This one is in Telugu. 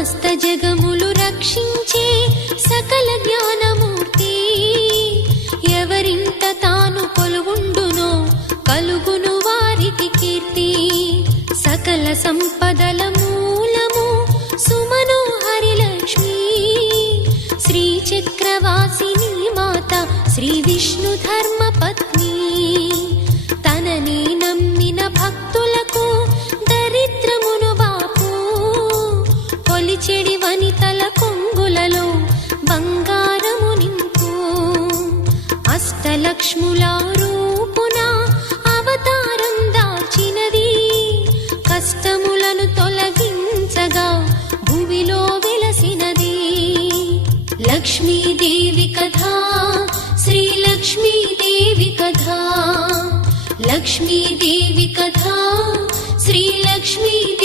సమస్త జగములు రక్షించే సకల జ్ఞానమూర్తి ఎవరింట తాను కొలువుండునో కలుగును వారికి కీర్తి సకల సంపదల మూలము సుమనోహరి లక్ష్మి శ్రీ చక్రవాసిని మాత శ్రీ విష్ణు ధర్మ పత్ని తనని నమ్మిన భక్తులకు దరిద్రమును బాపు కొలిచెడి వనితల కొంగులలో బంగారము నింపు అష్టలక్ష్ముల రూపున అవతారం దాల్చినది కష్టములను తొలగించగా భూమిలో వెలసినది లక్ష్మీదేవి కథా శ్రీ లక్ష్మీదేవి కథా లక్ష్మీదేవి కథా శ్రీ లక్ష్మీదేవి